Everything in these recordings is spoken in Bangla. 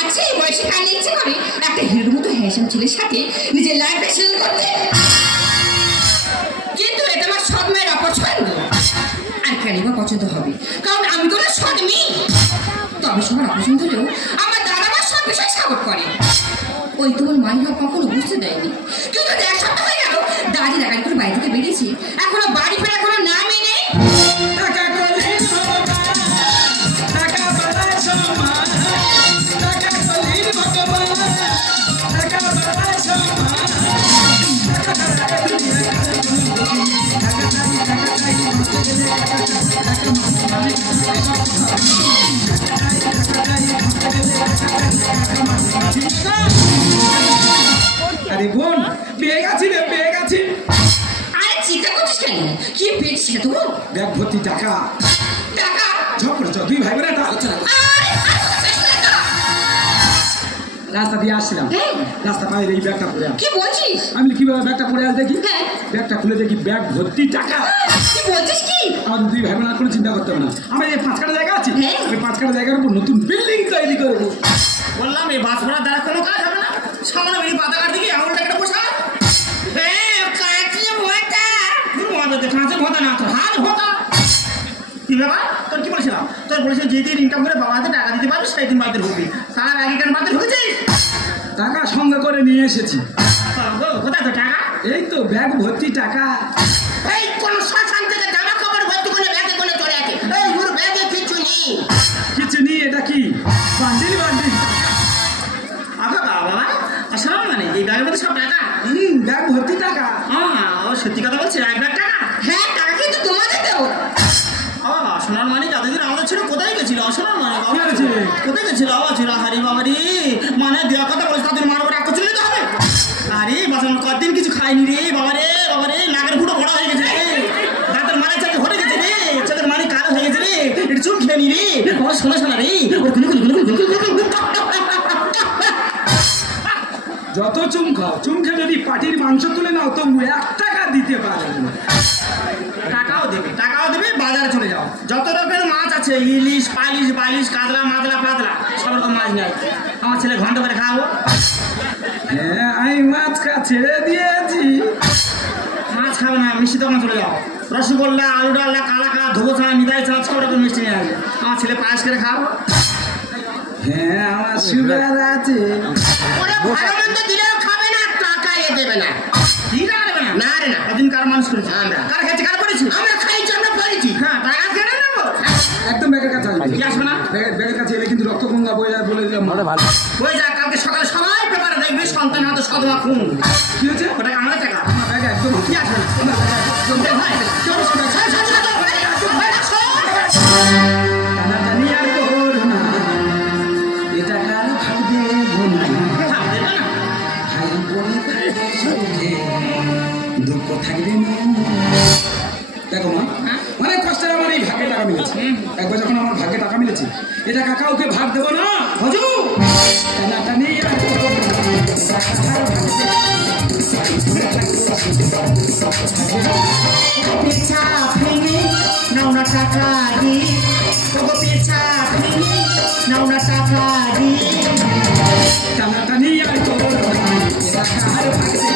আচ্ছা এই বয়সে কার ইচ্ছে করে একটা হিরোর মতো হ্যান্ডসাম ছেলের সাথে নিজের লাইফ সেটেল করতে? কিন্তু এটা আমার সব মেয়ের অপছন্দ। আর কেন বা পছন্দ হবে? কারণ আমি তো না সৎ মেয়ে। তবে সবার অপছন্দ হলেও আমার দাদা আমার সব বিষয় সাপোর্ট করে। ওই তোমার মাইয়া কখনো বুঝতে দেয়নি, কিন্তু এক সপ্তাহ হয়ে গেল দাদি ডাকাতি করে বাড়ি থেকে বেরিয়েছি, এখনো বাড়ি ফেরা কোনো নামই নেই। আরে বোন পেয়ে গেছি রে, পেয়ে গেছি। আরে চিন্তা করছিস কেন? কি পেয়েছিস না তো? ব্যাগ ভর্তি টাকা। টাকা ঝপ করে চল, দুই ভাই বোন একটা আলোচনা কর। রাস্তা দিয়ে আসছিলাম, রাস্তা পায়ে দেখি ব্যাগটা পড়ে আছে। কি বলছিস? আমি কিভাবে ব্যাগটা পড়ে আছে দেখি, হ্যাঁ। ব্যাগটা খুলে দেখি ব্যাগ ভর্তি টাকা। কি বলছিস কি? আমাদের দুই ভাই বোন আর কোনো চিন্তা করতে হবে না। আমরা এই 5 কাঠা জায়গা আছে, হ্যাঁ। ওই 5 কাঠা জায়গার উপর নতুন বিল্ডিং তৈরি করবো। বললাম এই বাস ভাড়া দ্বারা কোনো কাজ হবে না। সামনে বেরিয়ে পাতা কাট দিকে এমন একটা বসা কি ব্যাপার? তোর কি বলেছিলাম? তোর বলেছিল যেদিন ইনকাম করে বাবাতে টাকা দিতে পারবি সেই দিন বাড়িতে ঢুকবি। তার আগেকার বাড়িতে ঢুকেছিস? টাকা সঙ্গে করে নিয়ে এসেছি। কোথায় তো টাকা? এই তো ব্যাগ ভর্তি টাকা। এই কোন শ্মশান থেকে জামা কাপড় ভর্তি করে ব্যাগে করে চলে আসে। এই ওর ব্যাগে কিছু নেই। কিছু নেই? এটা কি বান্ডিল বান্ডিল? আচ্ছা বাবা আসলাম মানে এই ব্যাগের মধ্যে সব টাকা। ব্যাগ ভর্তি টাকা। ও সত্যি কথা বলছি? 1 লাখ টাকা? হ্যাঁ, টাকা কিন্তু তোমাদের দেবো। সোনার মানে যাদের আমাদের ছিল কোথায় গেছিল? সোনার মানে আছে? কোথায় গেছিল? আবার ছিল হারি বাবারি মানে দেওয়া কথা বলে তাদের মার উপর রাখতে চলে যেতে হবে। আরে বাসানো কতদিন কিছু খাইনি রে বাবারে, বাবারে নাকের ফুটো বড় হয়ে গেছে রে, দাঁতের মানে চাকে হয়ে গেছে রে, চোখের মানে কালো হয়ে গেছে রে, একটু চুল খেয়ে নি রে, আমার শোনা শোনা রে। যত চুম খাও, চুম খেয়ে যদি পাটির মাংস তুলে নাও তবু 1 টাকা দিতে পারে না। টাকাও দেবে বাজারে চলে যাও, যত রকমের মাছ আছে ইলিশ পালিশ বালিশ কাতলা মাদলা পাতলা সব রকম মাছ নেয়। আমার ছেলে ঘন্টা করে খাবো। হ্যাঁ আমি মাছ ছেড়ে দিয়েছি। মাছ খাবে না, মিষ্টি দোকান চলে যাও, রসগোল্লা আলু ডাল্লা কালাকা ধোবো ছাড়া মিঠাই ছাড়া সব রকম মিষ্টি নিয়ে আসবে। আমার ছেলে পায়েস করে খাবো। হ্যাঁ আমার সুগার আছে। দিলেও খাবে না, টাকা দেবে না। না রে না, কদিন কার মানুষ করেছি আমরা, কার খেয়েছি কার করেছি আমরা, খাইছি আমরা পড়েছি। হ্যাঁ টাকা কেটে নেবো একদম ব্যাগের কাছে আসবে। কি আসবে না? ব্যাগের কাছে এলে কিন্তু রক্তগঙ্গা বয়ে যায় বলে দিলাম। ভালো হয়ে যা, কালকে সকালে সবাই পেপারে দেখবি সন্তান হাতে সদমা খুন। কি হচ্ছে? ওটা আমাদের টাকা, আমার ব্যাগে একদম কি আসবে না। ভাই টানাটানি আর করো না, এটা কার ভাববে বোনা, ভাই বোন সুখে দুঃখ থাকবে না। দেখো মা, অনেক কষ্টের আমার এই ভাগে টাকা মিলেছে। একবার যখন আমার ভাগ্যে টাকা মিলেছে, এটা কাকা ওকে ভাগ দেবো না। হুজুর টানাটানি আর করো না, পিছা ভেঙে নাও না টাকা দি, তবু পিছা ভেঙে নাও না টাকা দি। টানাটানি আর করো না, এটা কার ভাগ্যে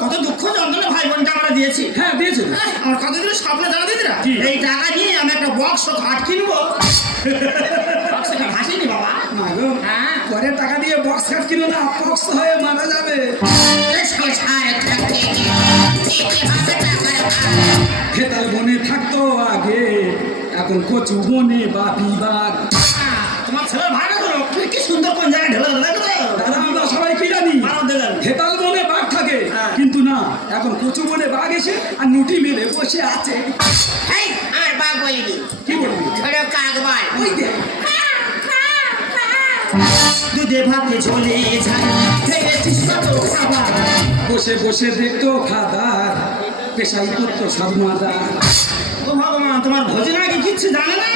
কত দুঃখ যন্ত্রণা ভাই বোনটা আমরা দিয়েছি। হ্যাঁ দিয়েছো। আমার কতদিন স্বপ্ন জানা দিদিরা, এই টাকা নিয়ে আমি একটা বক্স খাট কিনবো। হাসিনি বাবা না গো, পরে টাকা দিয়ে বক্স খাট কিনো না, বক্স হয়ে মারা যাবে। খেতাল বনে থাকতো আগে, এখন কচু বনে বাপি বাঘ। তোমার ছেলের ভাড়া করো কি সুন্দর কোন জায়গায় ঢেলে দেখো তো। দাদা আমরা সবাই কি জানি, খেতাল বনে বাঘ থাকে, কিন্তু না এখন কচু বনে বাঘ এসে আর নুটি মেরে বসে আছে। আমার বাঘ বলিনি, কি বলবি? কাক বল। ওই দেখ দুধে ভাতে চলে যায় খেয়েছিস কত খাবার, বসে বসে দেখতো খাদার, পেশাই করতো সব মাদার। ও ভগবান, তোমার ভোজন আগে কিচ্ছু জানে না?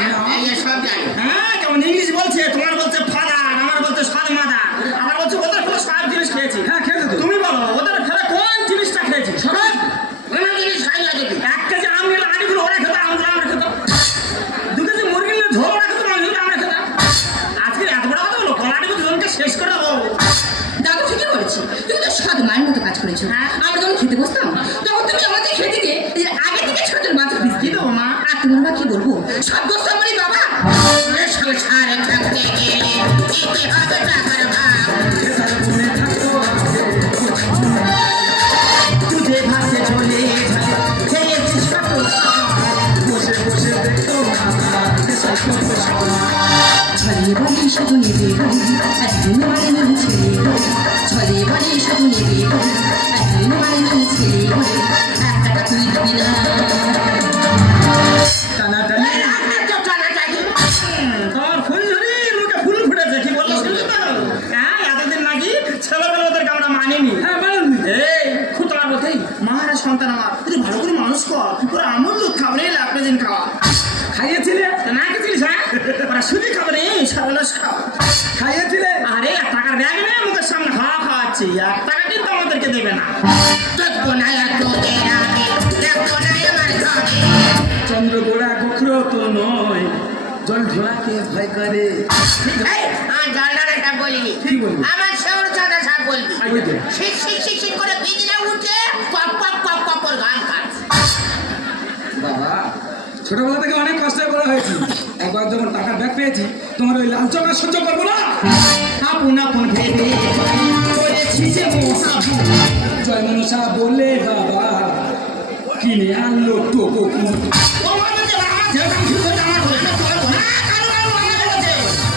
সব জানে। হ্যাঁ কেমন ইংলিশ বলছে, তোমার বলছে ফাদার, আমার বলছে সদ মাদার, আমার বলছে ওদের সব জিনিস খেয়েছি। হ্যাঁ খেয়েছো বলেছো আমরা যখন খেতে বসতাম তখন তুমি আমাদের খেতে দিয়ে এই যে আগে থেকে ছোট মাছ কি দেবো মা? আর তোমার মা কি বলবো সব দোষ আমারই বাবা সংসারে থাকতে গেলে দিতে হবে টাকার ভাগ। মনে থাকতো তুঝে ভাসে চলে যায় খেয়েছি ছোট বসে বসে দেখতো মাথা দেশাই কত সময় ছড়িয়ে বলে শুধু নেবে একদিন মানে নয় ছেড়ে ছড়িয়ে বলে শুধু নেবে একদিন মানে নয় ছেড়ে এক টাকা তুই দিবি না টানাটানি তোমার ফুল ধরি মুখে ফুল ফুটেছে কি বললো শুনলি তো? হ্যাঁ এতদিন নাকি ছেলেবেলা ওদেরকে আমরা মানিনি। হ্যাঁ বলুন এই খুব তোমার বলতেই মারা সন্তান আমার তুই ভালো করে মানুষ কর ওরা আমল দুধ খাবে না লাখ দিন খাওয়া খাইয়েছিলে না খেয়েছিলিস হ্যাঁ ওরা শুধু খাবে না সারালাস খাওয়া খাইয়েছিলে আরে 1 টাকার ব্যাগ নিয়ে মুখের সামনে হাওয়া খাওয়াচ্ছে 1 টাকা কিন্তু আমাদেরকে দেবে না। দেখবো না আর তোদের আমি, দেখবো না আমার ঘরে। চন্দ্র গোড়া গোখর তো নয় জল ঢোলাকে ভয় করে এই, আমার জলদারেটা বলিনি। কি বলবি? আমার শেওর চাঁদা সাপ বলবি। ওই যে শিক শিক শিক শিক করে বিজলে উঠে পপ পপ পপ পপ করে গান খায়। বাবা ছোটবেলা থেকে অনেক কষ্ট করে হয়েছি একবার যখন টাকার ব্যাগ পেয়েছি তোমার ওই লাল চকা সহ্য করবো না আপন আপন ভেবে করেছি যে মহাভূত জয় মনসা বলে বাবা কিনে আনলো টোকো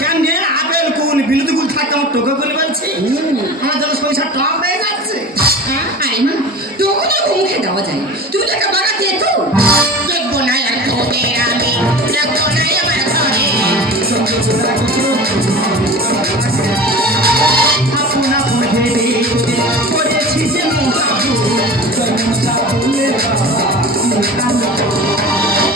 কেন রে আপেল কোন বিলুতি কুল থাকতে আমার টোকা কোন বলছি আমার যখন সংসার টক হয়ে যাচ্ছে। আরে মা তোকে তো মুখে দেওয়া যায় তুমি তো একটা বাগা দিয়ে তো দেখবো না আর তোদের আমি, দেখবো না আমার ঘরে। আপন আপন ভেবে করেছি যে মহাভূত জয় মনসা বলে বাবা কিনে আনলো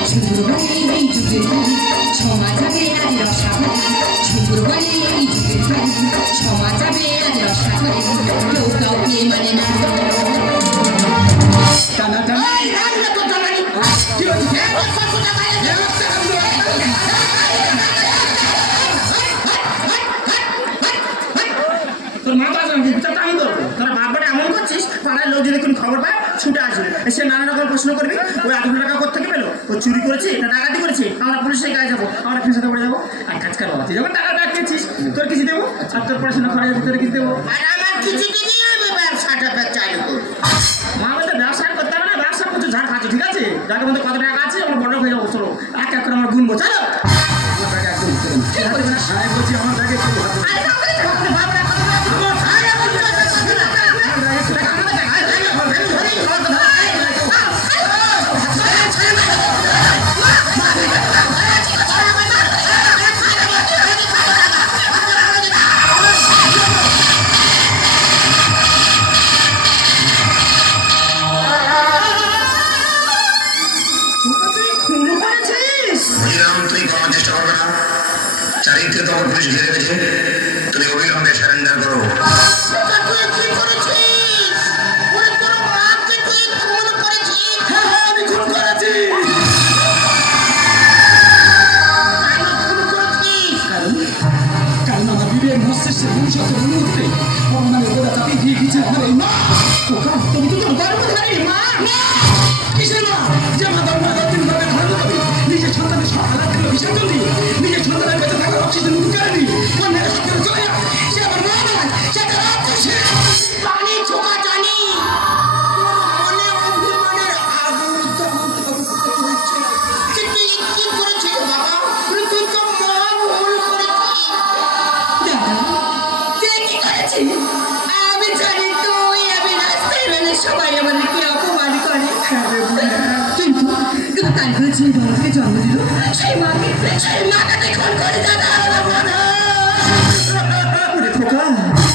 ঝুমুরবাড়ি এই যুগের বাড়ি ক্ষমা যাবে আজ রসা করে ঝুমুরবাড়ি এই যুগের বাড়ি ক্ষমা যাবে আজ রসা করে কেউ কাউকে মানে না টানাটানি এই, রাখলে তো জমানি। কি হচ্ছে এই, তোর শ্বশুরটা বাইরে গেল। তোর মা তো আসবে বিচারটা আমি করবো তোরা বাপবারে এমন করছিস পাড়ার লোক যদি কোনো খবর পায় ছুটে আসবে এসে নানা রকম প্রশ্ন করবি ওই 8 টাকা কোথা থেকে পেলো ও চুরি করেছে না ডাকাতি করেছে আমরা পুলিশের কাছে যাবো আমরা ফেসে পড়ে যাবো আর কাজ কর বাবা তুই যখন টাকা ব্যাগ পেয়েছিস তোর কিছু দেবো আর তোর পড়াশোনা খরচ তোর কিছু দেবো আর আমার কিছু দিনই আমি ব্যবসাটা চালু করবো। মা বলতে ব্যবসা আর করতে হবে না ব্যবসা প্রচুর ঝাড় খাচ্ছে ঠিক আছে যাকে মধ্যে কত টাকা আছে আমরা বড় হয়ে যাবো চলো এক এক করে আমরা গুনবো চলো আমার ব্যাগে একদম উঠতে না হ্যাঁ বলছি আমার ব্যাগে একটু হাত দিন। আরে বাবা রে বাবা খুনো করেছিস বুঝলাম তুই পাওয়ার চেষ্টা করবে না চারিদিকে তোমার পুলিশ ঘিরে গেছে তুমি অবিলম্বে সারেন্ডার করো এটা তুই কি করেছিস? ওরে তোর মাকে তুই খুন করেছিস। হ্যাঁ আমি খুন করেছি কেন খুন করেছিস? কারণ আমার বিবেক মস্তিষ্কে ভবিষ্যতের মুহূর্তে ভগবানের গোড়া চাপিয়ে দিয়ে গেছে আমার এই মা ওকা তুমি তো তোর গর্ভধারী মা কিসের মা যে মা ধর্মের দক্ষিণ ভাবে ধর্ম করি নিজের সন্তানের সব হালাত থেকে বিসর্জন দিয়ে নিজের সন্তানের বেঁচে থাকার অক্সিজেন উৎকারে দিয়ে অন্যের সঙ্গে চলে যায় সে আমার মা নয় সে একটা রাক্ষসী জানি ছোকা জানি। তোর মনে অভিমানের আগুন চলছে। কিন্তু তুই কি করেছিস বাবা? তুই তো মা ভুল করেছিস। দাদা তুই কি করেছিস আমি জানি তুই আমি রাস্তায় বেলে সবাই আমাদেরকে অপমান করে কিন্তু কিন্তু তাই করে যে বাবাকে জন্ম দিল সেই মাকে তুই খুন করে দাদা ওরে খোকা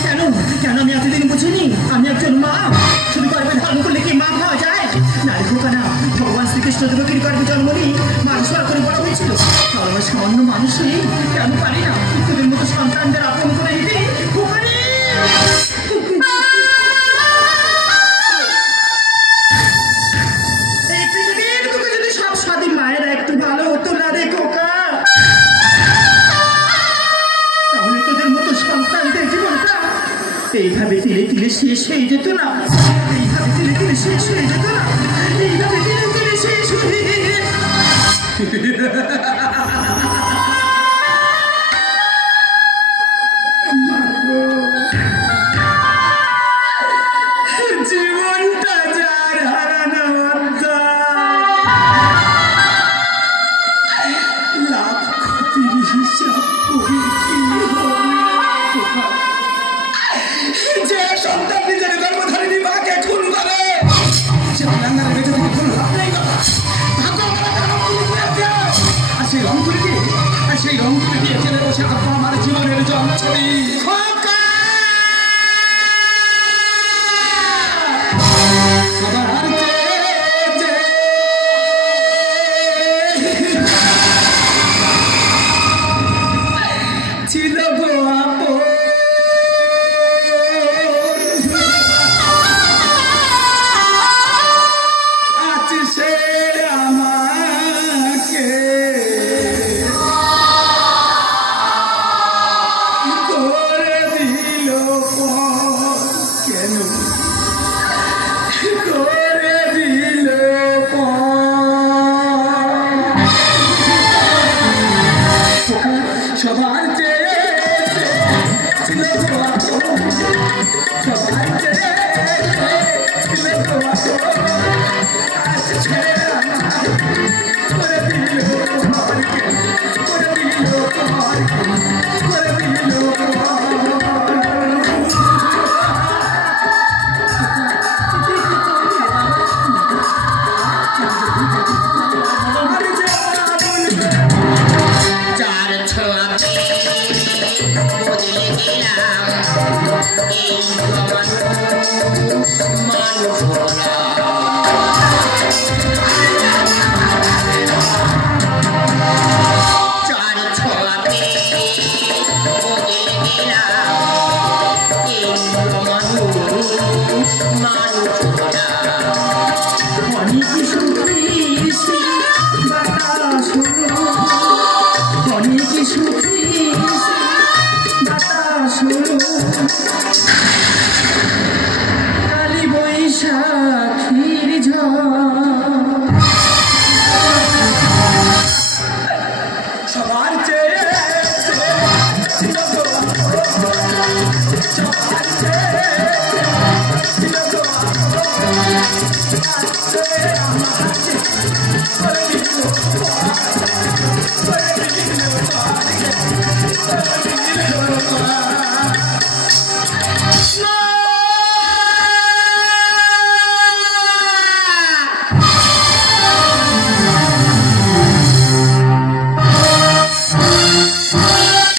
কেন কেন আমি এতদিন বুঝিনি আমি একজন মা শুধু গর্বে ধারণ করলে কি মা হওয়া যায় না রে খোকা না ভগবান শ্রীকৃষ্ণ দেবকীর গর্ভে জন্ম নিয়ে মানুষ করে বড় হয়েছিল আর আমার সামান্য মানুষই কেন পারি না তোদের মতো সন্তানদের আপন করে নিতে খোকা রে এই পৃথিবীর তোকে যদি সব স্বাধীন মায়েরা একটু ভালো হতো না রে খোকা তাহলে তোদের মতো সন্তানদের জীবনটা এইভাবে তিলে তিলে শেষ হয়ে যেত না জীবনটা যার হারানো লাভ ক্ষতির হিসাব করে কি হবে? যে সন্তান নিজের গর্ভধারিণী মাকে খুন করে সে বাংলার বেঁচে থেকে কোনো লাভ নেই বাবা। আর সেই রংপুরে দিয়ে ফেলে বসে আব্বা আমার জীবনের জল ছড়ি ছিল গো আপন আছে সে আমাকে করে দিল পর। কেন করে দিল পর? সবার চেয়ে ছিল গো আপন, সবার চেয়ে ছিল গো আপন। আছে সে আমাকে করে দিল পর। করে দিল পর, করে দিল পর। যার ছোঁয়াতে বদলে গেলাম এই মানুষ